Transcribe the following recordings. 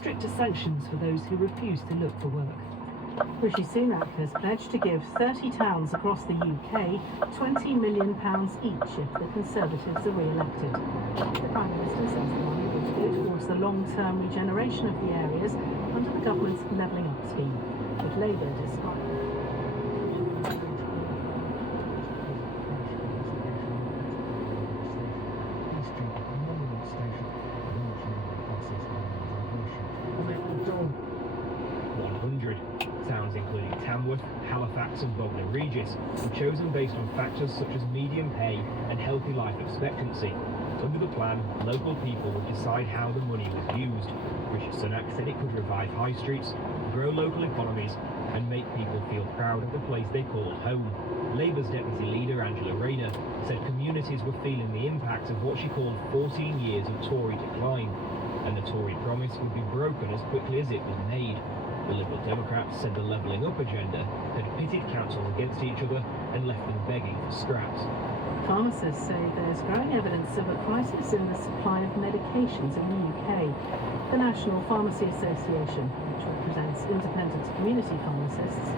stricter sanctions for those who refuse to look for work. Rishi Sunak has pledged to give 30 towns across the UK £20 million each if the Conservatives are re-elected. The Prime Minister says the money will go towards the long-term regeneration of the areas under the government's Levelling Up scheme, with Labour despite... Towns including Tamworth, Halifax and Bognor Regis were chosen based on factors such as median pay and healthy life expectancy. Under the plan, local people would decide how the money was used. Rishi Sunak said it could revive high streets, grow local economies and make people feel proud of the place they called home. Labour's deputy leader Angela Rayner said communities were feeling the impact of what she called 14 years of Tory decline, and the Tory promise would be broken as quickly as it was made. The Liberal Democrats said the Levelling Up agenda had pitted councils against each other and left them begging for scraps. Pharmacists say there's growing evidence of a crisis in the supply of medications in the UK. The National Pharmacy Association, which represents independent community pharmacists,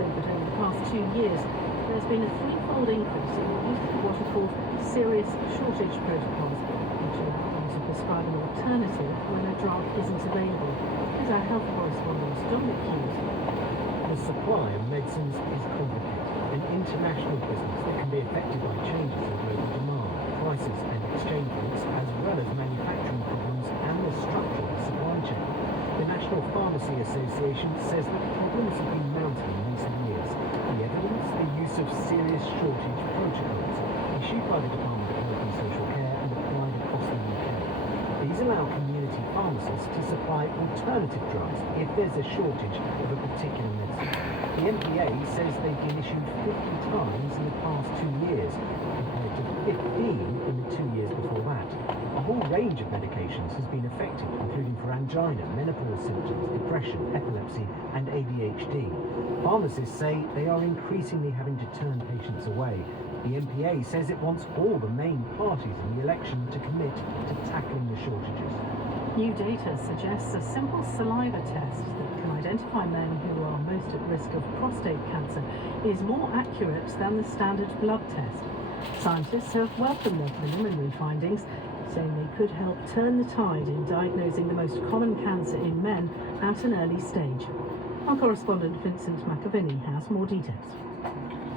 said that over the past 2 years there's been a threefold increase in the use of what are called serious shortage protocols, which allow them to prescribe an alternative when a drug isn't available. Here's our health correspondent, Dominic Hughes. The supply of medicines is complicated, an international business that can be affected by changes in global demand, prices and exchange rates, as well as manufacturing problems and the structure of the supply chain. The National Pharmacy Association says that problems have been mounting in recent years. The evidence, the use of serious shortage protocols, issued by the Department of Health and Social Care and applied across the UK. These allow community pharmacists to supply alternative drugs if there's a shortage of a particular medicine. The MPA says they've been issued 50 times in the past 2 years, compared to 15 in the 2 years before that. A whole range of medications has been affected, including for angina, menopause symptoms, depression, epilepsy and ADHD. Pharmacists say they are increasingly having to turn patients away. The MPA says it wants all the main parties in the election to commit to tackling the shortages. New data suggests a simple saliva test that can identify men who are most at risk of prostate cancer is more accurate than the standard blood test. Scientists have welcomed their preliminary findings, saying they could help turn the tide in diagnosing the most common cancer in men at an early stage. Our correspondent Vincent McAviney has more details.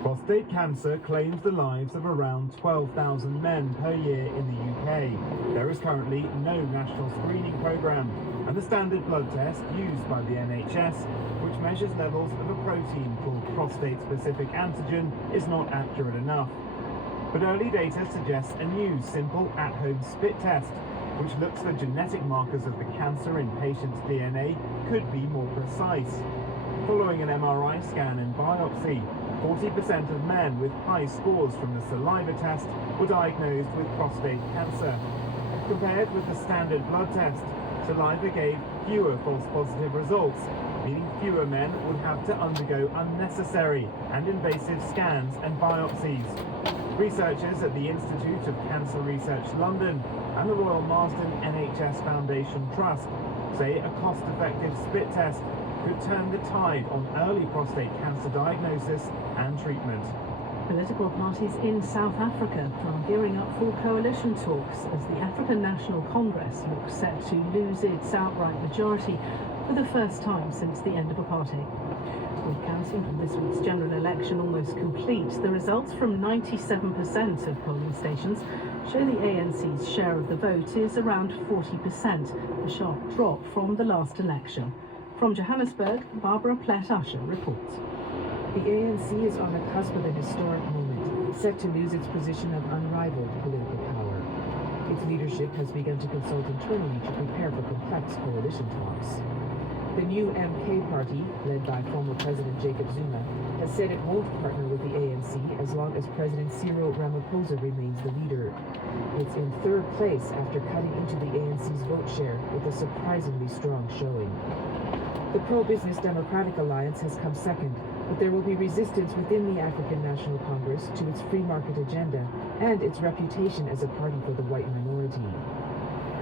Prostate cancer claims the lives of around 12,000 men per year in the UK. There is currently no national screening programme, and the standard blood test used by the NHS, which measures levels of a protein called prostate-specific antigen, is not accurate enough. But early data suggests a new, simple, at-home spit test, which looks for genetic markers of the cancer in patients' DNA, could be more precise. Following an MRI scan and biopsy, 40% of men with high scores from the saliva test were diagnosed with prostate cancer. Compared with the standard blood test, saliva gave fewer false positive results, meaning fewer men would have to undergo unnecessary and invasive scans and biopsies. Researchers at the Institute of Cancer Research London and the Royal Marsden NHS Foundation Trust say a cost-effective spit test could turn the tide on early prostate cancer diagnosis and treatment. Political parties in South Africa are gearing up for coalition talks as the African National Congress looks set to lose its outright majority for the first time since the end of apartheid. With counting from this week's general election almost complete, the results from 97% of polling stations show the ANC's share of the vote is around 40%, a sharp drop from the last election. From Johannesburg, Barbara Platt-Usher reports. The ANC is on the cusp of a historic moment, set to lose its position of unrivaled political power. Its leadership has begun to consult internally to prepare for complex coalition talks. The new MK party, led by former President Jacob Zuma, has said it won't partner with the ANC as long as President Cyril Ramaphosa remains the leader. It's in third place after cutting into the ANC's vote share with a surprisingly strong showing. The pro-business Democratic Alliance has come second, but there will be resistance within the African National Congress to its free market agenda and its reputation as a party for the white minority.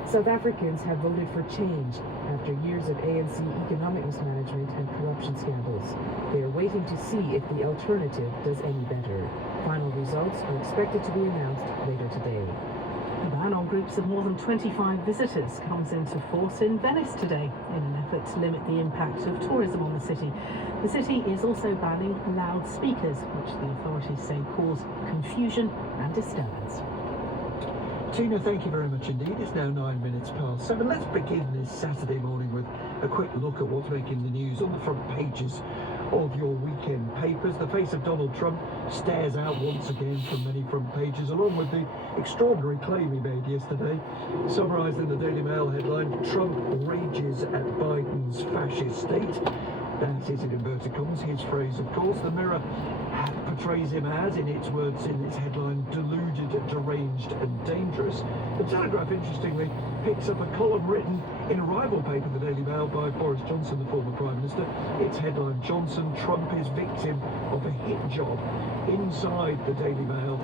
South Africans have voted for change after years years of ANC economic mismanagement and corruption scandals. They are waiting to see if the alternative does any better. Final results are expected to be announced later today. A ban on groups of more than 25 visitors comes into force in Venice today in an effort to limit the impact of tourism on the city. The city is also banning loudspeakers, which the authorities say cause confusion and disturbance. Tina, thank you very much indeed. It's now 7:09. Let's begin this Saturday morning with a quick look at what's making the news on the front pages of your weekend papers. The face of Donald Trump stares out once again from many front pages, along with the extraordinary claim he made yesterday. Summarised in the Daily Mail headline, Trump rages at Biden's fascist state. That is in inverted commas, his phrase of course. The Mirror portrays him as, in its words in its headline, deluded, deranged and dangerous. The Telegraph, interestingly, picks up a column written in a rival paper, the Daily Mail, by Boris Johnson, the former Prime Minister. Its headline, Johnson, Trump is victim of a hit job. Inside the Daily Mail,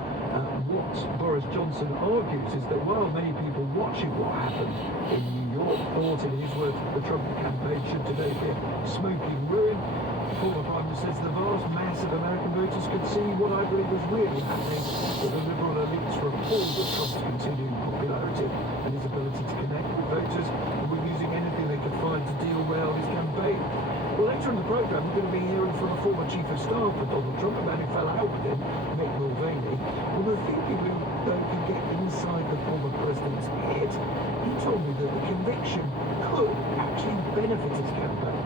what Boris Johnson argues is that while many people watching what happened in New York thought, in his words, the Trump campaign should today be a smoking ruin, the former Prime Minister says the vast mass of American voters could see what I believe was really happening, that the liberal elites were appalled at Trump's continuing popularity and his ability to connect with voters, and were using anything they could find to derail his campaign. Well, later in the programme, we're going to be hearing from a former chief of staff for Donald Trump, a man who fell out with him, Mick Mulvaney. Well, the thinking who can get inside the former president's head, he told me that the conviction could actually benefit his campaign.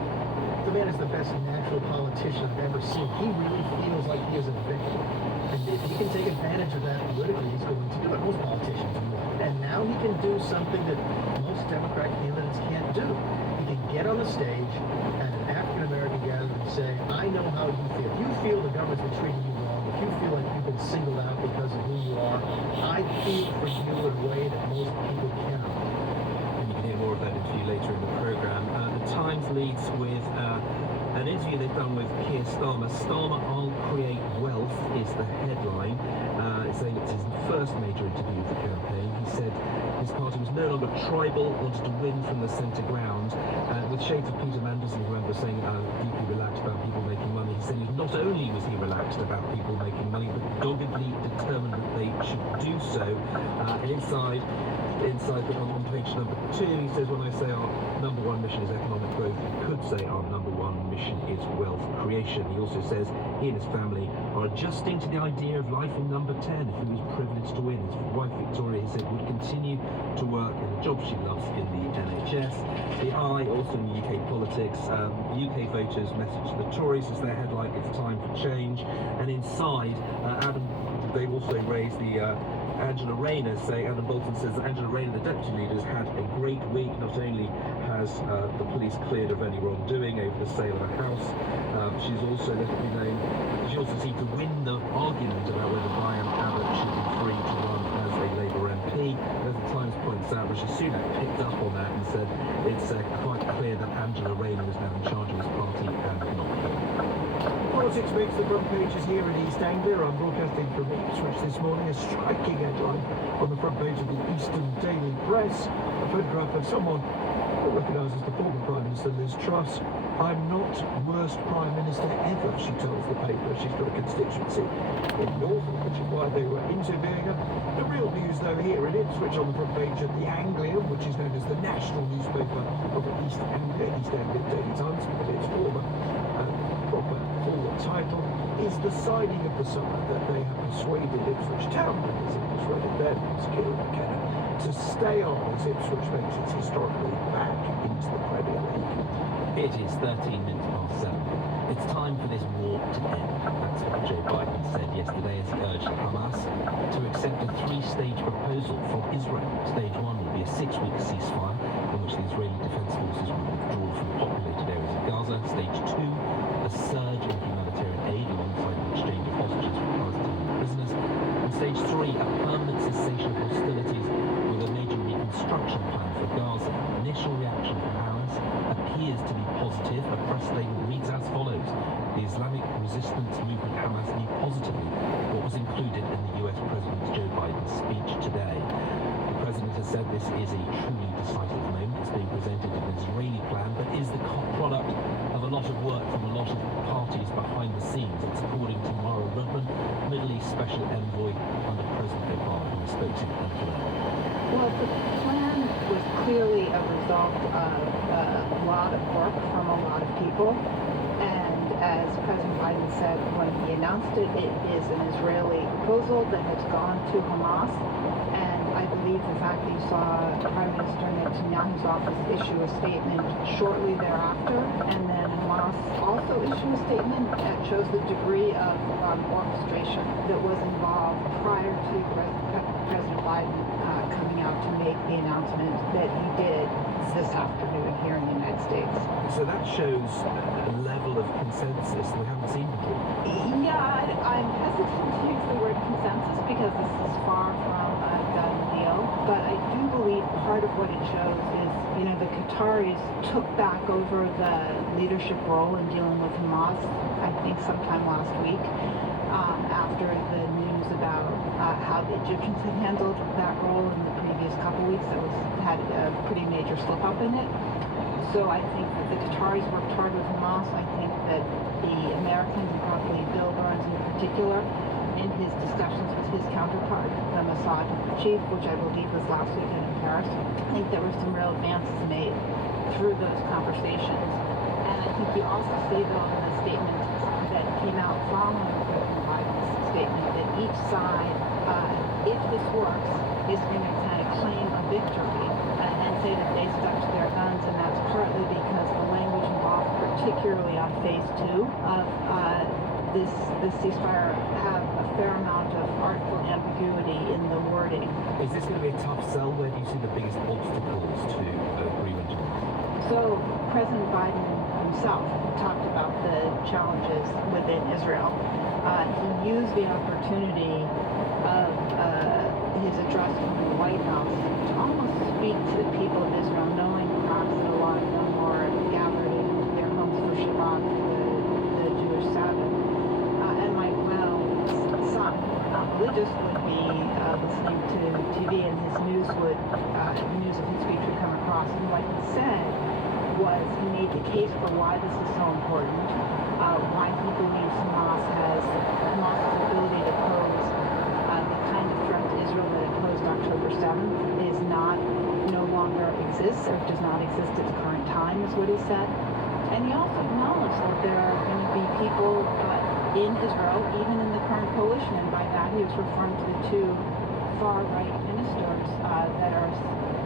The man is the best natural politician I've ever seen. He really feels like he is a victim. And if he can take advantage of that politically, he's going to do it. Most politicians will. And now he can do something that most Democrat candidates can't do. He can get on the stage at an African-American gathering and say, I know how you feel. If you feel the government's been treating you wrong, if you feel like you've been singled out because of who you are, I feel for you in a way that most people cannot. And you can hear more of that interview later in the programme. The Times leads with an interview they've done with Keir Starmer. Starmer, I'll create wealth, is the headline. It's saying it's his first major interview of the campaign. He said his party was no longer tribal, wanted to win from the centre ground. With shades of Peter Mandelson, who I remember saying deeply relaxed about people making money, he said not only was he relaxed about people making money, but doggedly determined that they should do so. And inside on page number 2, he says, when I say our number one mission is economic growth, you could say our number one mission is wealth creation. He also says he and his family are adjusting to the idea of life in number 10 if he was privileged to win. His wife Victoria, he said, would continue to work in a job she loves in the NHS. The Eye, also in UK politics, UK voters message to the Tories as their headline, it's time for change. And inside, they also raise the Angela Rayner, Adam Bolton says that Angela Rayner, the deputy leader, has had a great week. Not only has the police cleared of any wrongdoing over the sale of a house, she's also, let it be known, she also seemed to win the argument about whether Brian Abbott should be free to run as a Labour MP. As the Times points out, Rishi Sunak picked up on that and said it's quite clear that Angela Rayner is now in charge of his party and not him. Politics makes the front pages here in East Anglia. I'm broadcasting from Ipswich this morning. A striking headline on the front page of the Eastern Daily Press. A photograph of someone who recognises the former Prime Minister Liz Truss. I'm not worst Prime Minister ever, she tells the paper. She's got a constituency in Norfolk, which is why they were interviewing her. The real news, though, here in Ipswich on the front page of the Anglian, which is known as the national newspaper of East Anglia Daily Times, but its former proper full title, is the signing of the summer that they have persuaded Ipswich Town, as it persuaded them, Kieran McKenna, to stay on as Ipswich makes its historically back into the Premier League. It is 13 minutes past 7. It's time for this war to end. That's what Joe Biden said yesterday as he urged Hamas to accept a 3-stage proposal from Israel. Stage 1 will be a 6-week ceasefire in which the Israeli Defense Forces will withdraw from populated areas of Gaza. Stage 2, a surge in humanitarian aid alongside the exchange of hostages for Palestinian prisoners. And Stage 3, a permanent cessation of hostilities with a major reconstruction plan for Gaza. Initial reaction from Hamas appears to be positive. A press statement reads as follows. The Islamic Resistance Movement Hamas knew positively what was included in the US President Joe Biden's speech today. The President has said this is a truly decisive moment. It's being presented as an Israeli plan, but a lot of work from a lot of parties behind the scenes. It's according to Mara Rudman, Middle East Special Envoy under President Obama, who we spoke to a little earlier. Well, the plan was clearly a result of a lot of work from a lot of people. And as President Biden said when he announced it, it is an Israeli proposal that has gone to Hamas. And I believe the fact that you saw Prime Minister Netanyahu's office issue a statement shortly thereafter, and then Hamas also issue a statement that shows the degree of orchestration that was involved prior to President Biden coming out to make the announcement that he did this afternoon here in the United States. So that shows a level of consensus we haven't seen before. Yeah, I'm hesitant to use the word consensus because this is far from a done deal, but I do believe part of what it shows is, the Qataris took back over the leadership role in dealing with Hamas, I think sometime last week, after the news about how the Egyptians had handled that role in the previous couple weeks that had a pretty major slip up in it. So I think that the Qataris worked hard with Hamas. I think that the Americans, and probably Bill Burns in particular, in his discussions with his counterpart, the Mossad chief, which I believe was last weekend in Paris, I think there were some real advances made through those conversations. And I think you also see, though, in the statement that came out following President Biden's statement, that each side, if this works, is going to kind of claim a victory and say that they stuck to their guns, and that's partly because the language involved, particularly on phase 2 of this ceasefire, have a fair amount of artful ambiguity in the wording. Is this going to be a tough sell? Where do you see the biggest obstacles to agreement? So President Biden himself talked about the challenges within Israel. He used the opportunity of his address from the White House to almost speak to the people of Israel, knowing perhaps that a lot of them were gathered in their homes for Shabbat, the Jewish Sabbath, and might well, some religious would be listening to TV, and his news of his speech would come across. And what he said was he made the case for why this is so important, why he believes Hamas's ability to pose the kind of threat to Israel that it posed October 7th is no longer exists, or does not exist at the current time, is what he said. And he also acknowledged that there are going to be people in Israel, even in the current coalition, and by that he was referring to the two far-right ministers that are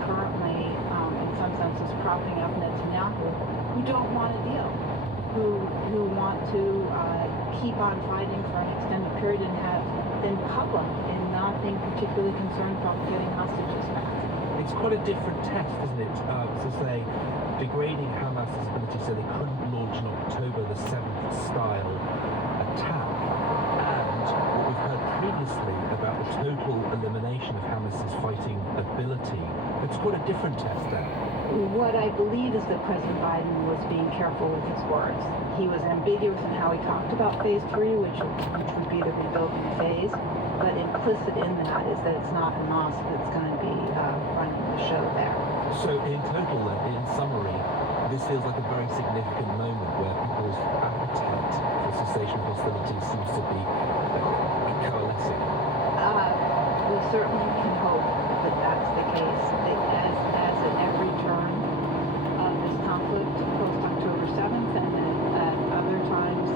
currently, in some senses, propping up Netanyahu, who don't want a deal, who want to keep on fighting for an extended period and have been public in not being particularly concerned about getting hostages back. It's quite a different test, isn't it, to say degrading Hamas's ability so they couldn't launch an October the 7th style attack, and what we've heard previously about the total elimination of Hamas's fighting ability. It's quite a different test then. What I believe is that President Biden was being careful with his words. He was ambiguous in how he talked about phase 3, which would be the rebuilding phase, but implicit in that is that it's not Hamas that's going to be running the show there. So in total then, in summary, this feels like a very significant moment where people's appetite for cessation of hostilities seems to be coalescing. We certainly can hope that that's the case. As at every turn of this conflict post-October 7th, and at other times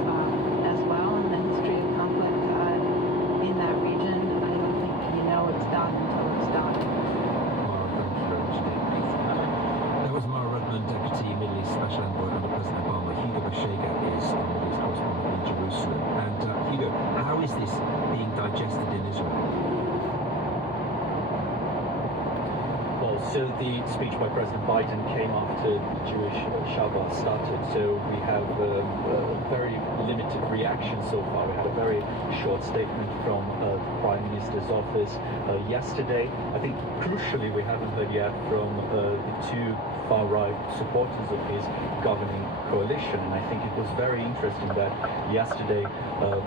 as well in the history of conflict in that region, I don't think it's done until it's done. Mara, thank you very much indeed. That was Mara Rudman, Deputy Middle East Special Envoy under President Obama. Hugo Bashega is our Middle East correspondent in Jerusalem. And Hugo, how is this being digested in Israel? So the speech by President Biden came after Jewish Shabbat started, so we have a very limited reaction so far. We had a very short statement from the Prime Minister's office yesterday. I think crucially we haven't heard yet from the two far-right supporters of his governing coalition, and I think it was very interesting that yesterday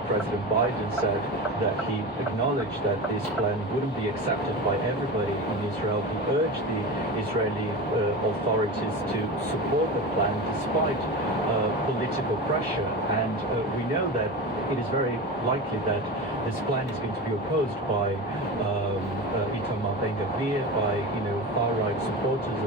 President Biden said that he acknowledged that this plan wouldn't be accepted by everybody in Israel. He urged the Israeli authorities to support the plan despite political pressure, and we know that it is very likely that this plan is going to be opposed by Itamar Ben-Gvir, by far-right supporters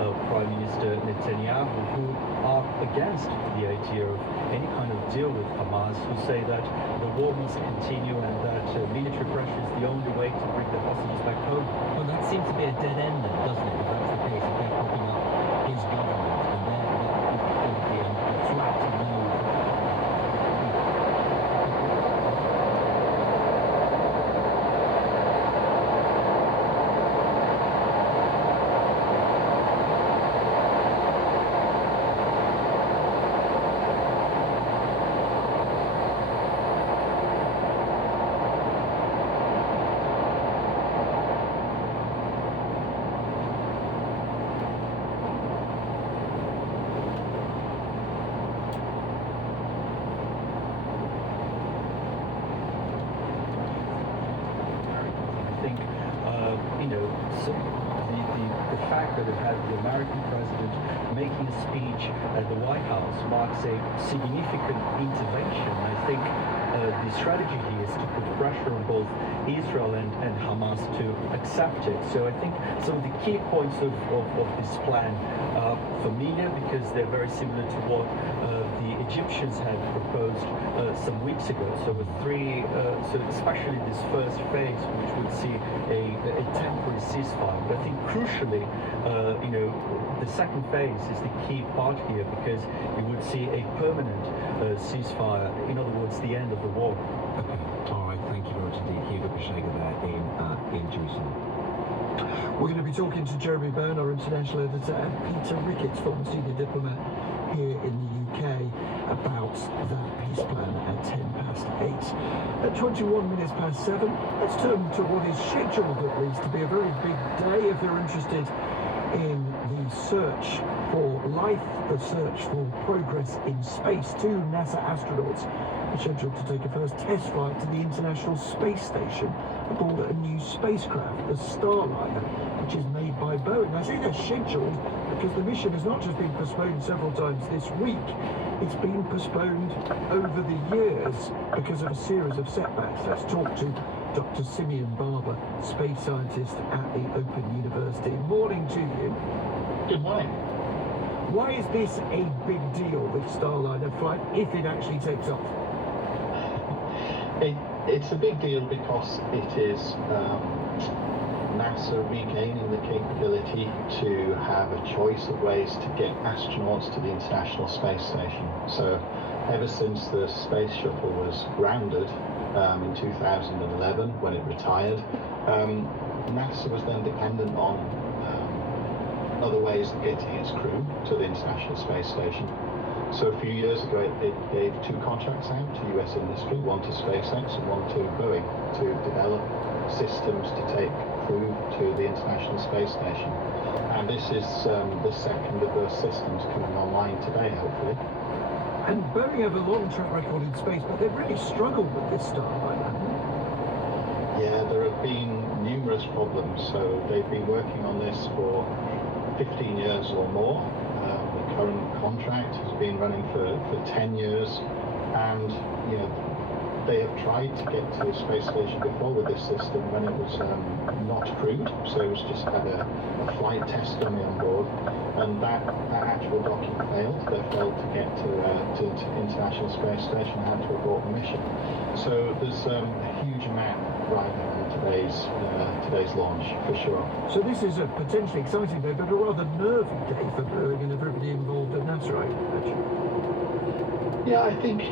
of Prime Minister Netanyahu, who are against the idea of any kind of deal with Hamas, who say that the war must continue and that military pressure is the only way to bring the hostages back home. Well, that seems to be a dead end then, doesn't it? If that's the case, if they're propping up his government and they're going to be a threat to move. The fact that it had the American president making a speech at the White House marks a significant intervention. I think the strategy here is to put pressure on both Israel and Hamas to accept it. So I think some of the key points of this plan are familiar because they're very similar to what the Egyptians had proposed some weeks ago. So with so especially this first phase, which would see a temporary ceasefire. But I think crucially, the second phase is the key part here because you would see a permanent ceasefire. In other words, the end of the war. Okay. All right. Thank you very much indeed, Hugo Bashega there in Jerusalem. We're going to be talking to Jeremy Byrne, our international editor, and Peter Ricketts, former senior diplomat here in the UK, about that peace plan at 8:10. At 7:21, let's turn to what is scheduled at least to be a very big day if you're interested in the search for life, the search for progress in space. Two NASA astronauts are scheduled to take a first test flight to the International Space Station aboard a new spacecraft, the Starliner, which is made by Boeing. I say they're scheduled because the mission has not just been postponed several times this week, it's been postponed over the years because of a series of setbacks. Let's talk to Dr. Simeon Barber, space scientist at the Open University. Morning to you. Good morning. Why is this a big deal, this Starliner flight, if it actually takes off? It's a big deal because it is NASA regaining the capability to have a choice of ways to get astronauts to the International Space Station. So ever since the space shuttle was grounded in 2011 when it retired, NASA was then dependent on other ways of getting its crew to the International Space Station. So a few years ago it gave two contracts out to US industry, one to SpaceX and one to Boeing, to develop systems to take crew to the International Space Station. And this is the second of those systems coming online today, hopefully. And Boeing have a long track record in space, but they've really struggled with this Starliner. Yeah, there have been numerous problems. So they've been working on this for 15 years or more. The current contract has been running for 10 years, and they have tried to get to the space station before with this system when it was not crewed, so it was just had a flight test dummy on board, and that actual document failed. They failed to get to International Space Station and had to abort the mission. So there's a huge amount riding on today's launch, for sure. So this is a potentially exciting day, but a rather nervy day for Boeing and everybody involved at NASA, I imagine. Yeah, I think,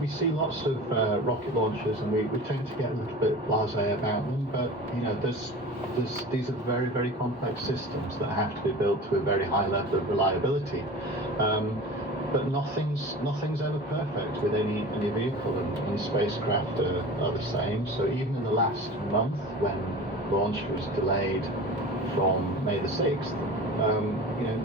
we see lots of rocket launches and we tend to get a little bit blasé about them, but, these are very, very complex systems that have to be built to a very high level of reliability. But nothing's ever perfect with any vehicle, and spacecraft are the same. So even in the last month, when launch was delayed from May the 6th,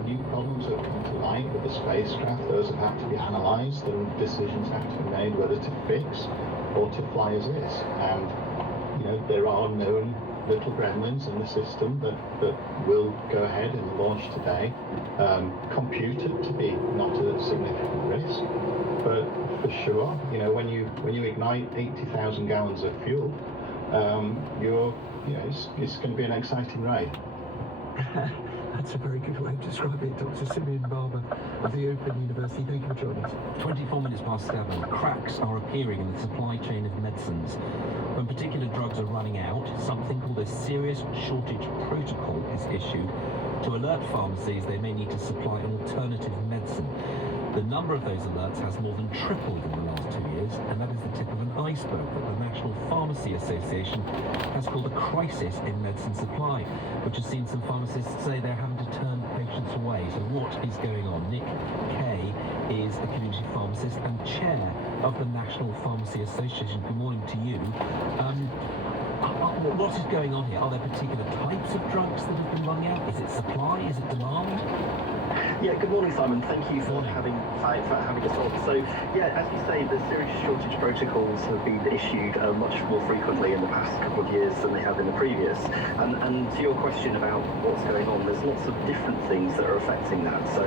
new problems have come to light with the spacecraft. Those have had to be analysed, and decisions have to be made whether to fix or to fly as is. And there are known little gremlins in the system that will go ahead in the launch today, computed to be not a significant sure. You know, when you ignite 80,000 gallons of fuel, it's going to be an exciting ride. That's a very good way of describing it, Dr. Simeon Barber of the Open University. Thank you for joining us. 24 minutes past 7. Cracks are appearing in the supply chain of medicines. When particular drugs are running out, something called a serious shortage protocol is issued to alert pharmacies they may need to supply an alternative medicine. The number of those alerts has more than tripled in the last 2 years, and that is the tip of an iceberg that the National Pharmacy Association has called a crisis in medicine supply, which has seen some pharmacists say they're having to turn patients away. So what is going on? Nick Kay is a community pharmacist and chair of the National Pharmacy Association. Good morning to you. What is going on here? Are there particular types of drugs that have been running out? Is it supply? Is it demand? Yeah, good morning, Simon. Thank you for having us on. So, yeah, as you say, the serious shortage protocols have been issued much more frequently in the past couple of years than they have in the previous. And to your question about what's going on, there's lots of different things that are affecting that. So,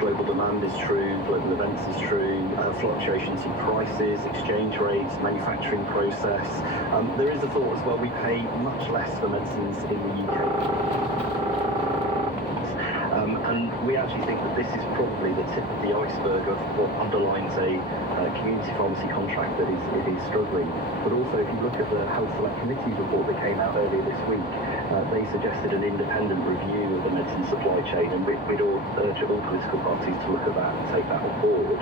global demand is true, global events is true, fluctuations in prices, exchange rates, manufacturing process. There is a thought as well, we pay much less for medicines in the UK. And we actually think that this is probably the tip of the iceberg of what underlines a community pharmacy contract that is struggling. But also, if you look at the Health Select Committee report that came out earlier this week, they suggested an independent review of the medicine supply chain, and we'd all urge all political parties to look at that and take that on board.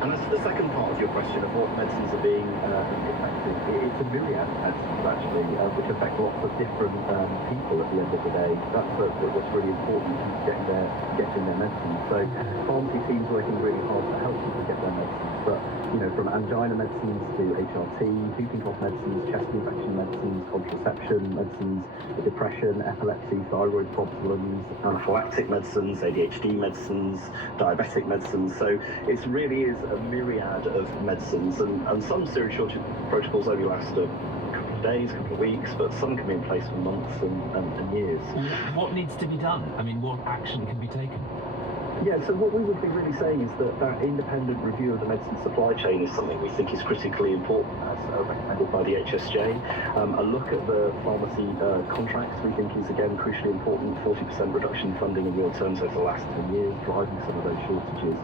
And as to the second part of your question of what medicines are being affected, it's a myriad of medicines actually, which affect lots of different people at the end of the day. That's what's really important, getting their medicines. So pharmacy teams working really hard to help people get their medicines. But from angina medicines to HRT, whooping cough medicines, chest infection medicines, contraception medicines, depression, epilepsy, thyroid problems, anaphylactic medicines, ADHD medicines, diabetic medicines. So it really is a myriad of medicines, and some serious shortage protocols only last a couple of days, couple of weeks, but some can be in place for months and years. What needs to be done? I mean, what action can be taken? Yeah, so what we would be really saying is that independent review of the medicine supply chain is something we think is critically important, as recommended by the HSJ. A look at the pharmacy contracts we think is again crucially important. 40% reduction in funding in real terms over the last 10 years, driving some of those shortages.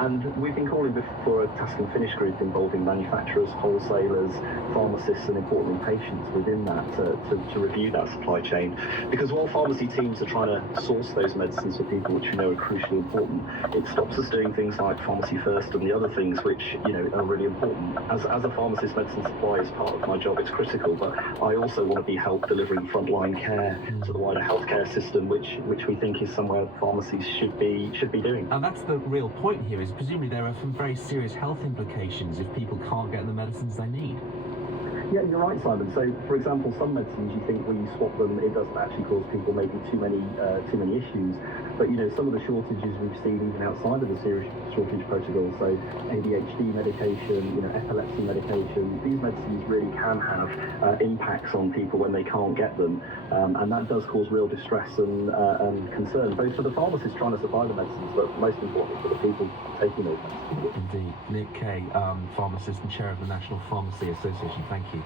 And we've been calling for a task and finish group involving manufacturers, wholesalers, pharmacists, and importantly patients within that to review that supply chain. Because while pharmacy teams are trying to source those medicines for people which we know are crucially important, it stops us doing things like Pharmacy First and the other things which are really important. As a pharmacist medicine supply, as part of my job, it's critical, but I also want to be help delivering frontline care to the wider healthcare system, which we think is somewhere pharmacies should be doing. And that's the real point here, is presumably there are some very serious health implications if people can't get the medicines they need. Yeah, you're right, Simon. So, for example, some medicines you think when you swap them, it doesn't actually cause people maybe too many issues. But some of the shortages we've seen even outside of the serious shortage protocol, so ADHD medication, epilepsy medication, these medicines really can have impacts on people when they can't get them, and that does cause real distress and concern, both for the pharmacists trying to supply the medicines, but most importantly for the people taking those medicines. Indeed. Nick Kay, pharmacist and chair of the National Pharmacy Association. Thank you.